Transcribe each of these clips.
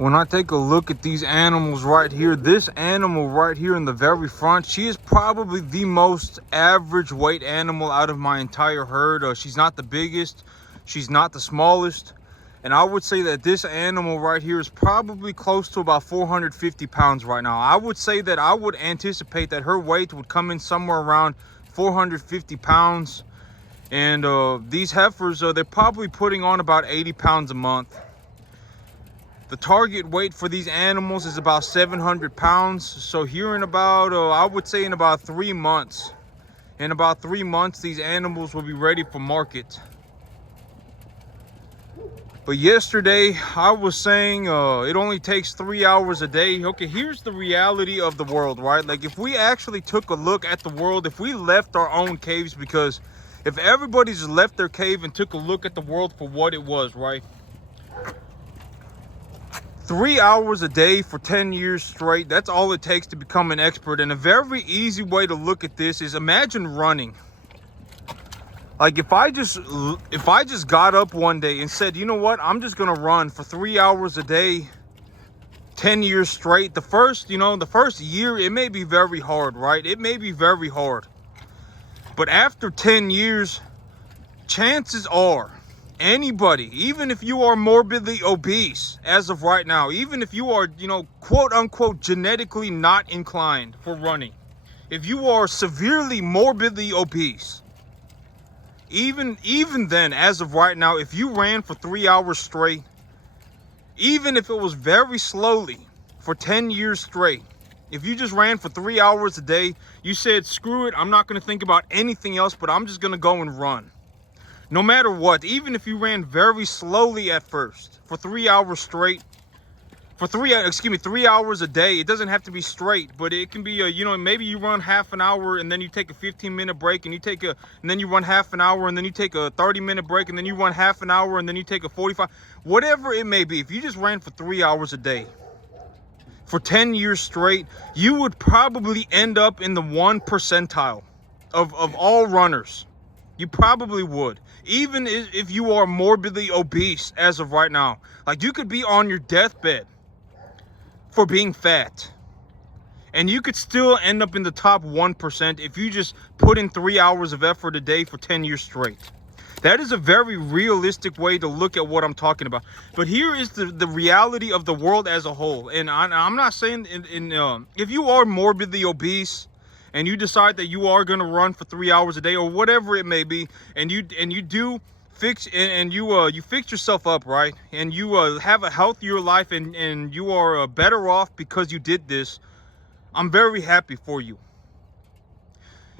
When I take a look at these animals right here, this animal right here in the very front, she is probably the most average weight animal out of my entire herd. She's not the biggest, she's not the smallest, and I would say that this animal right here is probably close to about 450 pounds right now. I would say that I would anticipate that her weight would come in somewhere around 450 pounds. And these heifers, they're probably putting on about 80 pounds a month. The target weight for these animals is about 700 pounds. So here in about, I would say in about 3 months, these animals will be ready for market. But yesterday, I was saying it only takes 3 hours a day. Okay, here's the reality of the world, right? Like, if we actually took a look at the world, if we left our own caves, because if everybody just left their cave and took a look at the world for what it was, right? 3 hours a day for 10 years straight, that's all it takes to become an expert. And a very easy way to look at this is, imagine running. Like, if I just got up one day and said, you know what, I'm just gonna run for 3 hours a day, 10 years straight. The first year, it may be very hard, right? It may be very hard. But after 10 years, chances are, anybody, even if you are morbidly obese as of right now, even if you are, quote unquote, genetically not inclined for running, if you are severely morbidly obese, even then, as of right now, if you ran for 3 hours straight, even if it was very slowly for 10 years straight, if you just ran for 3 hours a day, you said, screw it, I'm not going to think about anything else, but I'm just going to go and run. No matter what, even if you ran very slowly at first for 3 hours straight, for 3 hours a day, it doesn't have to be straight, but it can be, maybe you run half an hour and then you take a 15-minute break and then you run half an hour and then you take a 30-minute break and then you run half an hour and then you take a 45, whatever it may be. If you just ran for 3 hours a day for 10 years straight, you would probably end up in the 1 percentile of all runners. You probably would. Even if you are morbidly obese as of right now. Like, you could be on your deathbed for being fat, and you could still end up in the top 1% if you just put in 3 hours of effort a day for 10 years straight. That is a very realistic way to look at what I'm talking about. But here is the reality of the world as a whole. And I'm not saying if you are morbidly obese and you decide that you are going to run for 3 hours a day or whatever it may be, and you fix yourself up, right, and you have a healthier life, and you are better off because you did this, I'm very happy for you.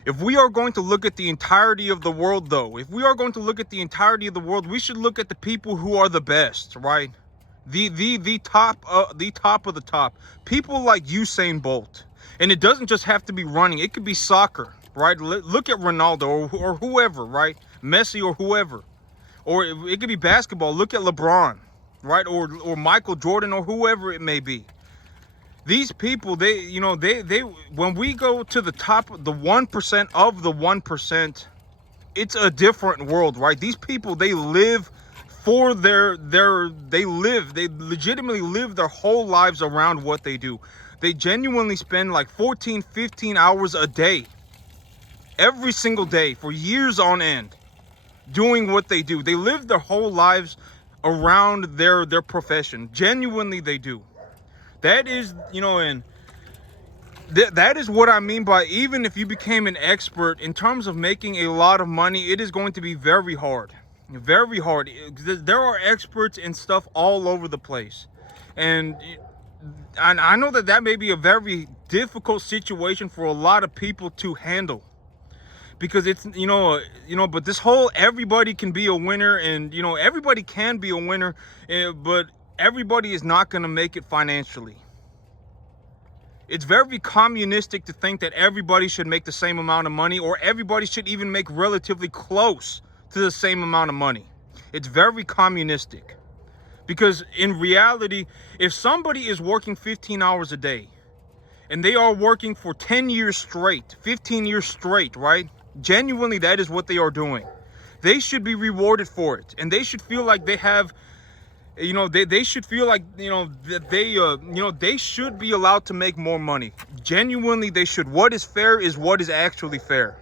If we are going to look at the entirety of the world, though, we should look at the people who are the best, right? The top of the top. People like Usain Bolt. And it doesn't just have to be running. It could be soccer, right? Look at Ronaldo or whoever, right? Messi or whoever. Or it could be basketball. Look at LeBron, right? Or Michael Jordan or whoever it may be. These people, they when we go to the top, the 1% of the 1%, it's a different world, right? These people, they live for they legitimately live their whole lives around what they do. They genuinely spend like 14, 15 hours a day, every single day, for years on end, doing what they do. They live their whole lives around their profession. Genuinely, they do. That is, and that is what I mean by, even if you became an expert in terms of making a lot of money, it is going to be very hard. Very hard. There are experts in stuff all over the place. And I know that may be a very difficult situation for a lot of people to handle. Because it's, but this whole everybody can be a winner, and, everybody can be a winner, but everybody is not going to make it financially. It's very communistic to think that everybody should make the same amount of money, or everybody should even make relatively close to the same amount of money. It's very communistic. Because in reality, if somebody is working 15 hours a day, and they are working for 10 years straight, 15 years straight, right? Genuinely, that is what they are doing. They should be rewarded for it. And they should feel like they have You know, they should feel like, you know, that they you know, they should be allowed to make more money. Genuinely, they should. What is fair is what is actually fair.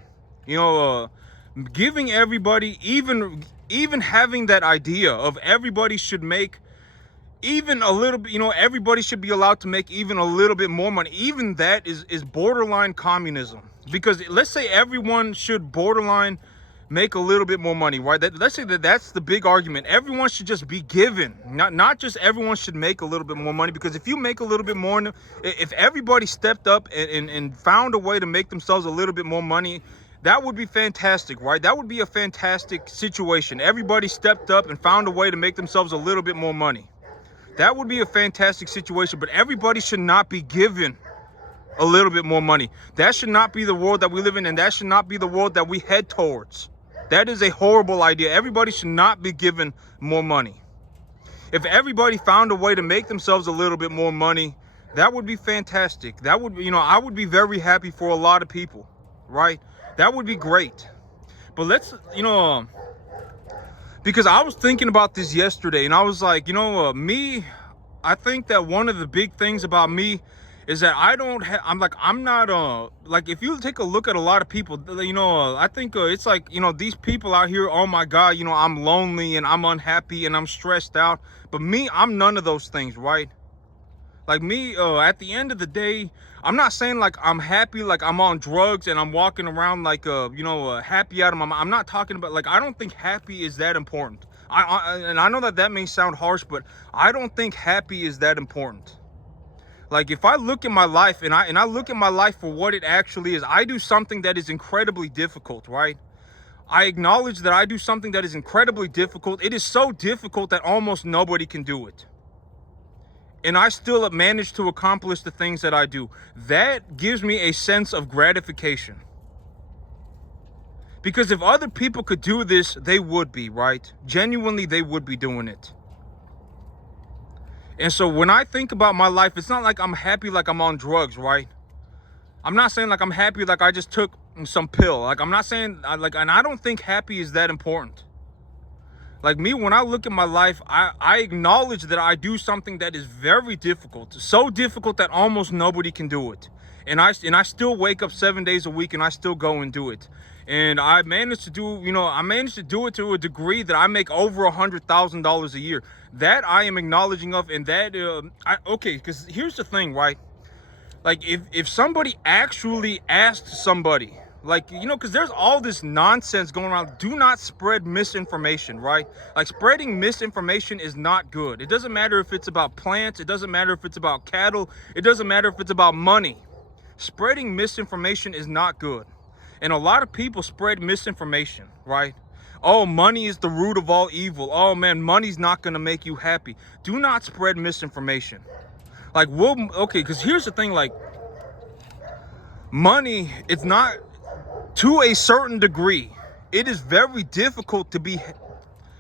You know, giving everybody, even having that idea of everybody should make even a little bit, you know, everybody should be allowed to make even a little bit more money. Even that is borderline communism. Because let's say everyone should borderline make a little bit more money, right? Let's say that's the big argument. Everyone should just be given, not just everyone should make a little bit more money. Because if you make a little bit more, if everybody stepped up and found a way to make themselves a little bit more money, that would be fantastic, right? That would be a fantastic situation. Everybody stepped up and found a way to make themselves a little bit more money. That would be a fantastic situation. But everybody should not be given a little bit more money. That should not be the world that we live in, and that should not be the world that we head towards. That is a horrible idea. Everybody should not be given more money. If everybody found a way to make themselves a little bit more money, that would be fantastic. That would, you know, I would be very happy for a lot of people, right? That would be great. But let's, you know, because I was thinking about this yesterday, and I was like, you know, I think that one of the big things about me is that I'm not, like, if you take a look at a lot of people, you know, I think it's like, you know, these people out here, oh my God, you know, I'm lonely and I'm unhappy and I'm stressed out. But me, I'm none of those things, right? Like me, at the end of the day, I'm not saying like I'm happy, like I'm on drugs and I'm walking around like, you know, happy out of my mind. I'm not talking about, like, I don't think happy is that important. And I know that may sound harsh, but I don't think happy is that important. Like, if I look at my life and I look at my life for what it actually is, I do something that is incredibly difficult, right? I acknowledge that I do something that is incredibly difficult. It is so difficult that almost nobody can do it. And I still manage to accomplish the things that I do. That gives me a sense of gratification. Because if other people could do this, they would be, right? Genuinely, they would be doing it. And so when I think about my life, it's not like I'm happy like I'm on drugs, right? I'm not saying like I'm happy like I just took some pill. Like, I'm not saying, like, and I don't think happy is that important. Like me, when I look at my life, I acknowledge that I do something that is very difficult. So difficult that almost nobody can do it. And I still wake up 7 days a week and I still go and do it. And I managed to do, you know, I managed to do it to a degree that I make over $100,000 a year. That I am acknowledging of, and that, okay, because here's the thing, right? Like, if somebody actually asked somebody, like, you know, because there's all this nonsense going around. Do not spread misinformation, right? Like, spreading misinformation is not good. It doesn't matter if it's about plants. It doesn't matter if it's about cattle. It doesn't matter if it's about money. Spreading misinformation is not good. And a lot of people spread misinformation, right? Oh, money is the root of all evil. Oh, man, money's not going to make you happy. Do not spread misinformation. Like, okay, because here's the thing, like, money, it's not, to a certain degree, it is very difficult to be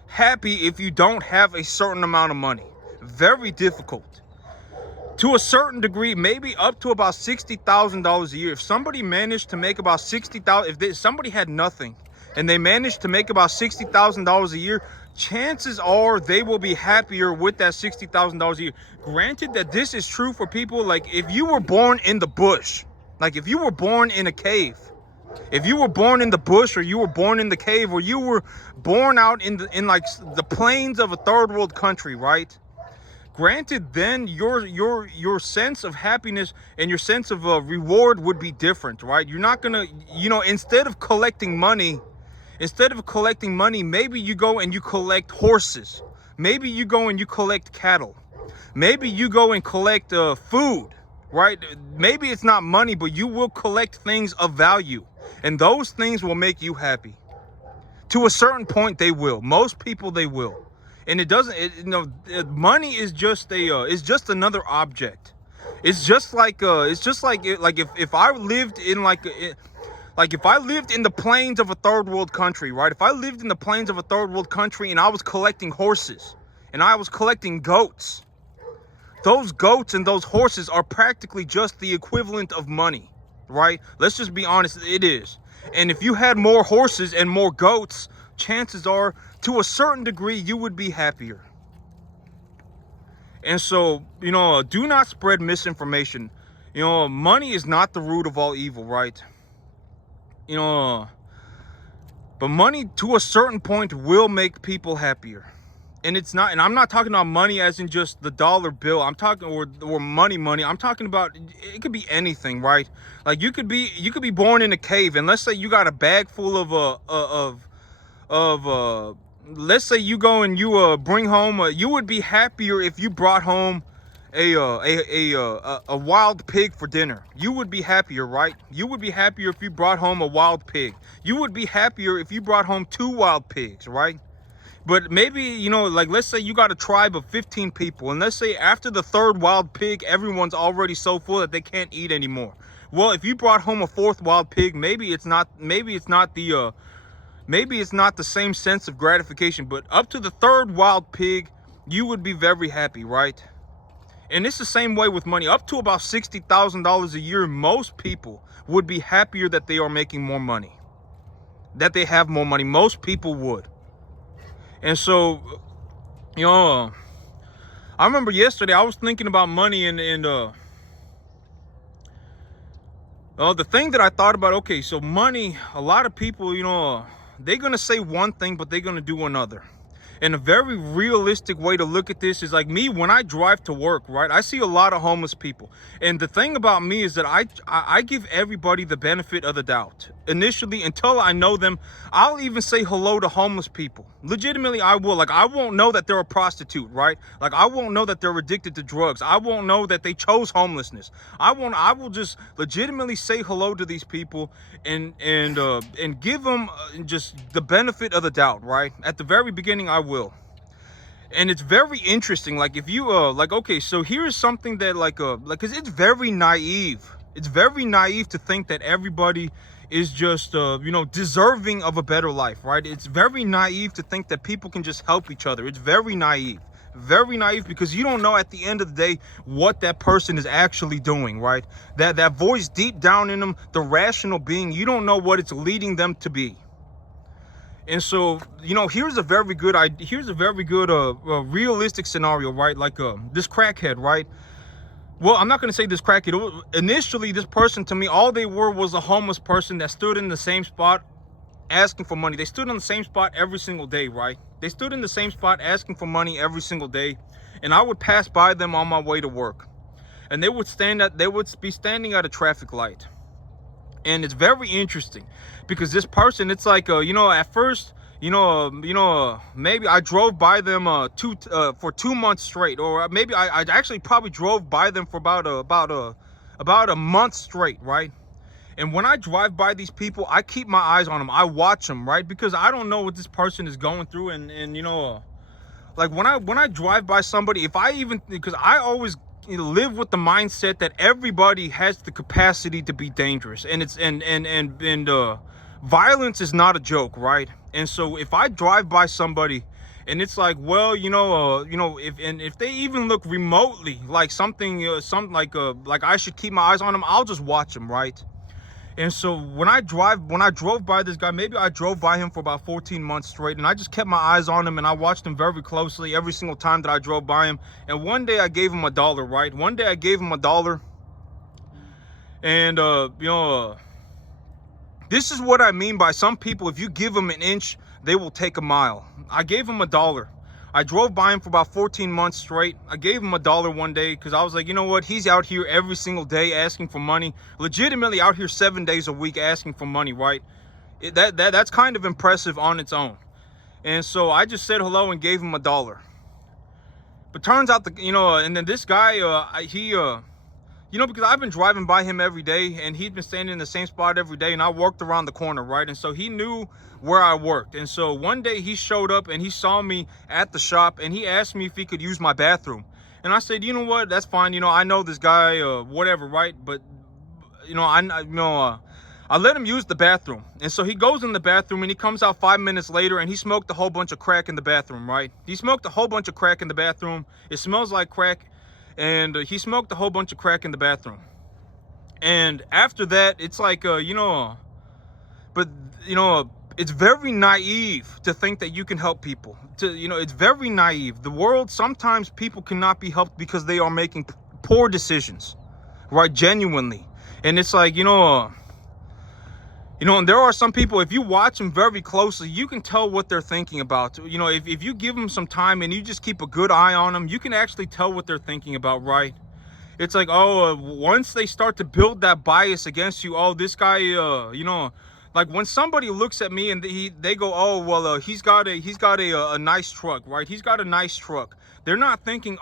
happy if you don't have a certain amount of money. Very difficult. To a certain degree, maybe up to about $60,000 a year. If somebody managed to make about $60,000, if somebody had nothing and they managed to make about $60,000 a year, chances are they will be happier with that $60,000 a year. Granted that this is true for people, like, if you were born in the bush, like if you were born in a cave, if you were born in the bush, or you were born in the cave, or you were born out in like the plains of a third world country, right? Granted, then your sense of happiness and your sense of reward would be different, right? You're not gonna, you know, instead of collecting money, maybe you go and you collect horses. Maybe you go and you collect cattle. Maybe you go and collect food, right? Maybe it's not money, but you will collect things of value. And those things will make you happy. To a certain point, they will. Most people, they will. And it doesn't, you know, money is just it's just another object. It's just like if I lived in if I lived in the plains of a third world country, right? If I lived in the plains of a third world country and I was collecting horses and I was collecting goats, those goats and those horses are practically just the equivalent of money, right? Let's just be honest, it is. And if you had more horses and more goats, chances are, to a certain degree, you would be happier. And so, do not spread misinformation. Money is not the root of all evil, right? But money to a certain point will make people happier. And it's not, and I'm not talking about money as in just the dollar bill. I'm talking, or money. I'm talking about, it could be anything, right? Like you could be born in a cave, and let's say you got a bag full of let's say you go and you bring home, you would be happier if you brought home a wild pig for dinner. You would be happier, right? You would be happier if you brought home a wild pig. You would be happier if you brought home 2 wild pigs, right? But maybe, like let's say you got a tribe of 15 people, and let's say after the 3rd wild pig, everyone's already so full that they can't eat anymore. Well, if you brought home a 4th wild pig, maybe it's not the same sense of gratification, but up to the 3rd wild pig, you would be very happy, right? And it's the same way with money. Up to about $60,000 a year, most people would be happier that they are making more money, that they have more money. Most people would. And so, I remember yesterday I was thinking about money, and the thing that I thought about, okay, so money, a lot of people, they're going to say one thing, but they're going to do another. And a very realistic way to look at this is like me, when I drive to work, right? I see a lot of homeless people. And the thing about me is that I give everybody the benefit of the doubt. Initially, until I know them, I'll even say hello to homeless people. Legitimately, I will. Like, I won't know that they're a prostitute, right? Like, I won't know that they're addicted to drugs. I won't know that they chose homelessness. I will just legitimately say hello to these people and give them just the benefit of the doubt, right? At the very beginning, I will. And it's very interesting. Like, if you okay, so here's something that because it's very naive. It's very naive to think that everybody is just deserving of a better life, right? It's very naive to think that people can just help each other. It's very naive. Very naive, because you don't know at the end of the day what that person is actually doing, right? That voice deep down in them, the rational being, you don't know what it's leading them to be. And so, here's a very good realistic scenario, right? Like this crackhead, right? Well, I'm not going to say this crackhead. Initially, this person, to me, all they were was a homeless person that stood in the same spot asking for money. They stood on the same spot every single day, right? They stood in the same spot asking for money every single day. And I would pass by them on my way to work. And they would be standing at a traffic light. And it's very interesting because this person, it's like, at first, maybe I drove by them for 2 months straight, or maybe I actually probably drove by them for about a month straight, right? And when I drive by these people, I keep my eyes on them. I watch them, right? Because I don't know what this person is going through, and like when I drive by somebody, because I always live with the mindset that everybody has the capacity to be dangerous, and violence is not a joke, right? And so if I drive by somebody and it's like, well, if they even look remotely like something like I should keep my eyes on them, I'll just watch them, right? And so when I drove by this guy, maybe I drove by him for about 14 months straight, and I just kept my eyes on him, and I watched him very closely every single time that I drove by him. And one day I gave him $1, right? One day I gave him $1. And, this is what I mean by some people, if you give them an inch, they will take a mile. I gave him $1. I drove by him for about 14 months straight. I gave him $1 one day because I was like, you know what? He's out here every single day asking for money. Legitimately out here 7 days a week asking for money, right? That's kind of impressive on its own. And so I just said hello and gave him $1. But turns out, and then this guy, because I've been driving by him every day, and he'd been standing in the same spot every day, and I worked around the corner, right? And so he knew where I worked. And so one day he showed up and he saw me at the shop, and he asked me if he could use my bathroom. And I said, you know what, that's fine. I know this guy, whatever, right? But, I let him use the bathroom. And so he goes in the bathroom, and he comes out 5 minutes later, and he smoked a whole bunch of crack in the bathroom, right? He smoked a whole bunch of crack in the bathroom. It smells like crack. And he smoked a whole bunch of crack in the bathroom. And after that, it's like, it's very naive to think that you can help people. It's very naive. The world, sometimes people cannot be helped because they are making poor decisions, right? Genuinely. And it's like, and there are some people, if you watch them very closely, you can tell what they're thinking about. If you give them some time and you just keep a good eye on them, you can actually tell what they're thinking about, right? It's like, once they start to build that bias against you, this guy, like when somebody looks at me and they go, he's got a nice truck, right? He's got a nice truck. They're not thinking,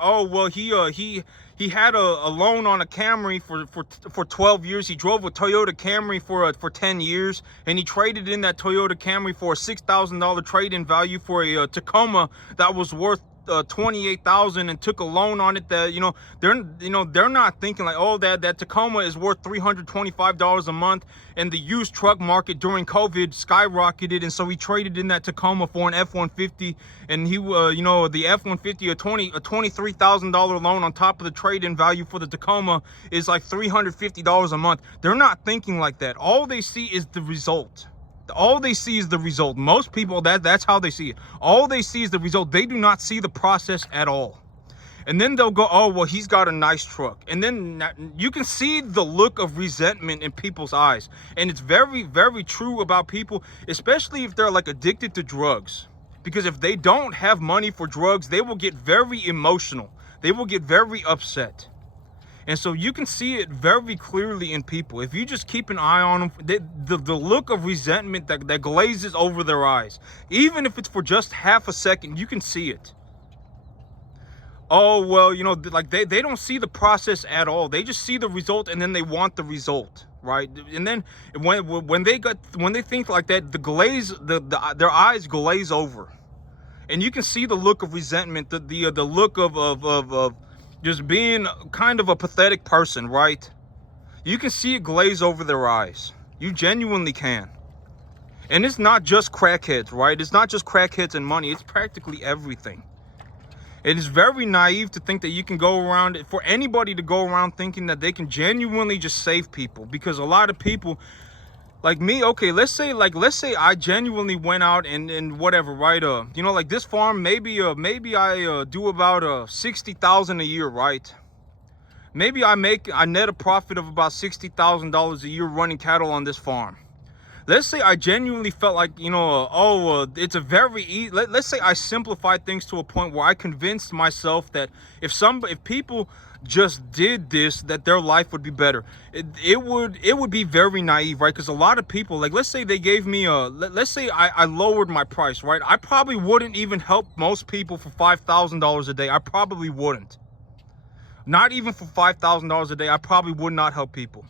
he had a loan on a Camry for 12 years. He drove a Toyota Camry for 10 years, and he traded in that Toyota Camry for a $6,000 trade-in value for a Tacoma that was worth $28,000, and took a loan on it. That they're not thinking like, that Tacoma is worth $325 a month, and the used truck market during COVID skyrocketed, and so he traded in that Tacoma for an F-150, and he the F-150, a $23,000 loan on top of the trade-in value for the Tacoma is like $350 a month. They're not thinking like that. All they see is the result. All they see is the result. Most people, that's how they see it. All they see is the result. They do not see the process at all. And then they'll go, he's got a nice truck. And then you can see the look of resentment in people's eyes. And it's very, very true about people, especially if they're like addicted to drugs. Because if they don't have money for drugs, they will get very emotional. They will get very upset. And so you can see it very clearly in people. If you just keep an eye on them, the look of resentment that glazes over their eyes, even if it's for just half a second, you can see it. Like they don't see the process at all. They just see the result, and then they want the result, right? And then when they think like that, their eyes glaze over, and you can see the look of resentment, the look of just being kind of a pathetic person, right? You can see it glaze over their eyes. You genuinely can. And it's not just crackheads, right? It's not just crackheads and money. It's practically everything. It is very naive to think that you can go around, for anybody to go around thinking that they can genuinely just save people. Because a lot of people, like me, okay, let's say I genuinely went out and whatever, right? Like this farm, maybe I do about $60,000 a year, right? Maybe I net a profit of about $60,000 a year running cattle on this farm. Let's say I genuinely felt like, it's a very easy, let's say I simplified things to a point where I convinced myself that if people just did this, that their life would be better. It would be very naive, right? Because a lot of people, like, let's say they gave me let's say I lowered my price, right? I probably wouldn't even help most people for $5,000 a day. I probably wouldn't. Not even for $5,000 a day, I probably would not help people.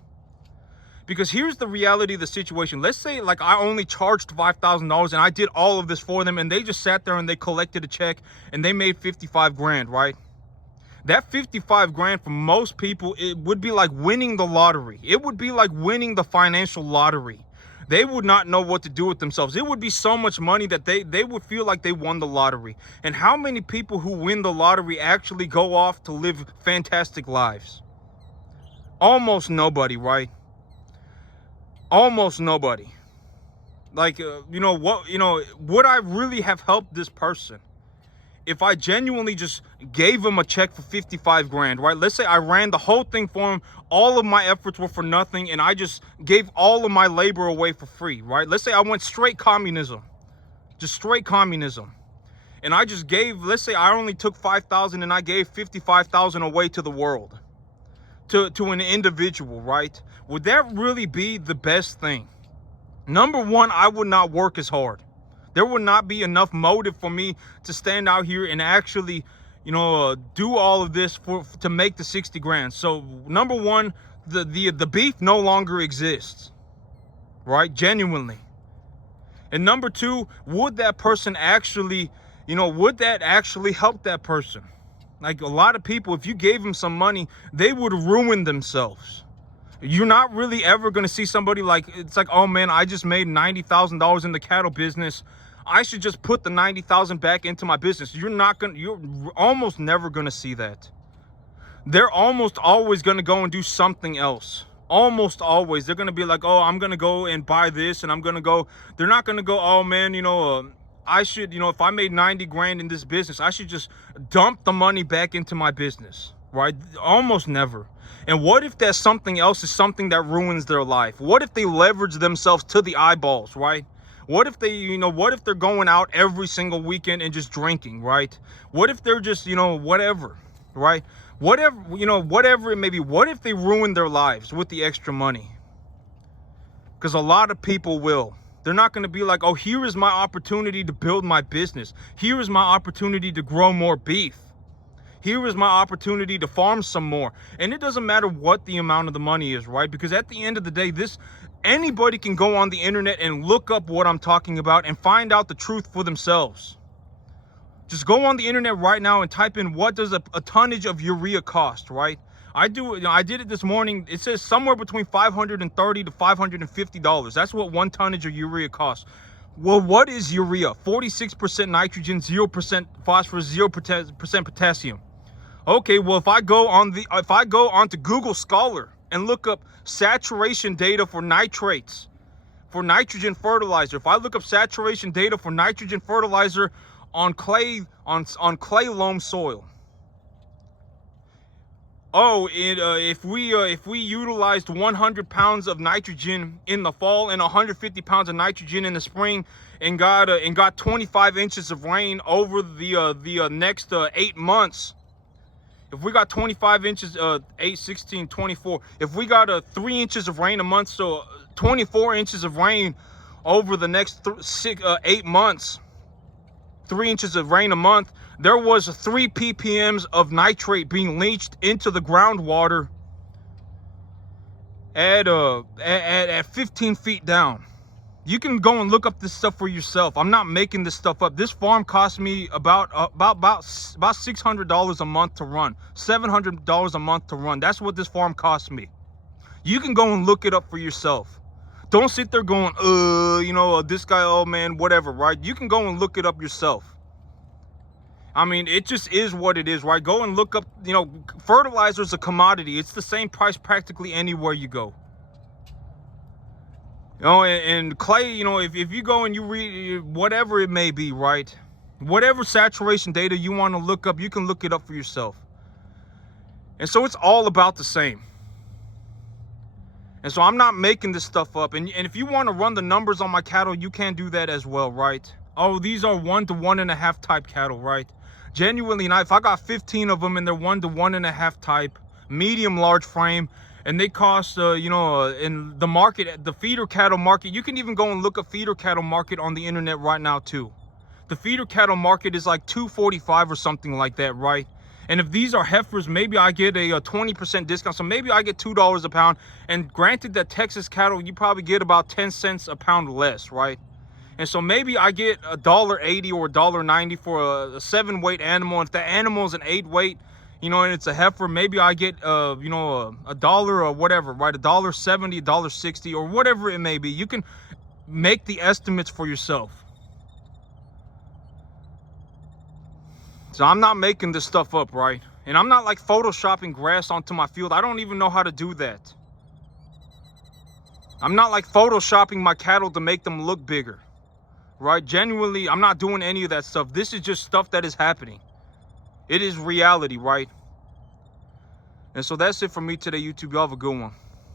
Because here's the reality of the situation. Let's say like I only charged $5,000 and I did all of this for them, and they just sat there and they collected a check and they made 55 grand, right? That 55 grand for most people, it would be like winning the lottery. It would be like winning the financial lottery. They would not know what to do with themselves. It would be so much money that they would feel like they won the lottery. And how many people who win the lottery actually go off to live fantastic lives? Almost nobody, right? Almost nobody. Like, would I really have helped this person if I genuinely just gave him a check for 55 grand, right? Let's say I ran the whole thing for him. All of my efforts were for nothing, and I just gave all of my labor away for free, right? Let's say I went straight communism, just straight communism. And I just gave, let's say I only took 5,000 and I gave 55,000 away to the world, to an individual, right? Would that really be the best thing? Number one, I would not work as hard. There would not be enough motive for me to stand out here and actually, do all of this to make the 60 grand. So number one, the beef no longer exists, right? Genuinely. And number two, would that person actually, would that actually help that person? Like a lot of people, if you gave them some money, they would ruin themselves. You're not really ever going to see somebody like, it's like, oh man, I just made $90,000 in the cattle business. I should just put the 90,000 back into my business. You're almost never going to see that. They're almost always going to go and do something else, almost always, they're going to be like, oh, I'm going to go and buy this, and I'm going to go. They're not going to go, oh, man, I should, if I made 90 grand in this business, I should just dump the money back into my business, right? Almost never. And what if that something else is something that ruins their life? What if they leverage themselves to the eyeballs, right? What if they, what if they're going out every single weekend and just drinking, right? What if they're just, whatever, right? Whatever, whatever it may be. What if they ruin their lives with the extra money? Because a lot of people will. They're not going to be like, oh, here is my opportunity to build my business. Here is my opportunity to grow more beef. Here is my opportunity to farm some more. And it doesn't matter what the amount of the money is, right? Because at the end of the day, anybody can go on the internet and look up what I'm talking about and find out the truth for themselves. Just go on the internet right now and type in, what does a tonnage of urea cost, right? I did it this morning. It says somewhere between $530 to $550. That's what 1 tonnage of urea costs. Well, what is urea? 46% nitrogen, 0% phosphorus, 0% potassium. Okay, well, if I go onto Google Scholar and look up saturation data for nitrates, for nitrogen fertilizer, if I look up saturation data for nitrogen fertilizer on clay loam soil. Oh, if we utilized 100 pounds of nitrogen in the fall and 150 pounds of nitrogen in the spring, and got 25 inches of rain over the next 8 months. If we got 25 inches, 8, 16, 24. If we got 3 inches of rain a month, so 24 inches of rain over the next 8 months. 3 inches of rain a month, there was 3 ppms of nitrate being leached into the groundwater at 15 feet down. You can go and look up this stuff for yourself. I'm not making this stuff up. This farm cost me about $600 a month to run, $700 a month to run. That's what this farm cost me. You can go and look it up for yourself. Don't sit there going, this guy, oh man, whatever, right? You can go and look it up yourself. I mean, it just is what it is, right? Go and look up, fertilizer is a commodity. It's the same price practically anywhere you go. And clay, if you go and you read whatever it may be, right? Whatever saturation data you want to look up, you can look it up for yourself. And so it's all about the same. And so I'm not making this stuff up. And if you want to run the numbers on my cattle, you can do that as well, right? Oh, these are 1 to 1.5 type cattle, right? Genuinely, if I got 15 of them and they're 1 to 1.5 type, medium large frame, and they cost, in the market, the feeder cattle market, you can even go and look up feeder cattle market on the internet right now too. The feeder cattle market is like $245 or something like that, right? And if these are heifers, maybe I get a 20% discount. So maybe I get $2 a pound. And granted that Texas cattle, you probably get about 10 cents a pound less, right? And so maybe I get $1.80 or $1.90 for a 7-weight animal. And if the animal is an 8-weight, and it's a heifer, maybe I get, a dollar or whatever, right? $1.70, $1.60, or whatever it may be. You can make the estimates for yourself. So I'm not making this stuff up, right? And I'm not like photoshopping grass onto my field. I don't even know how to do that. I'm not like photoshopping my cattle to make them look bigger, right? Genuinely, I'm not doing any of that stuff. This is just stuff that is happening. It is reality, right? And so that's it for me today, YouTube. Y'all have a good one.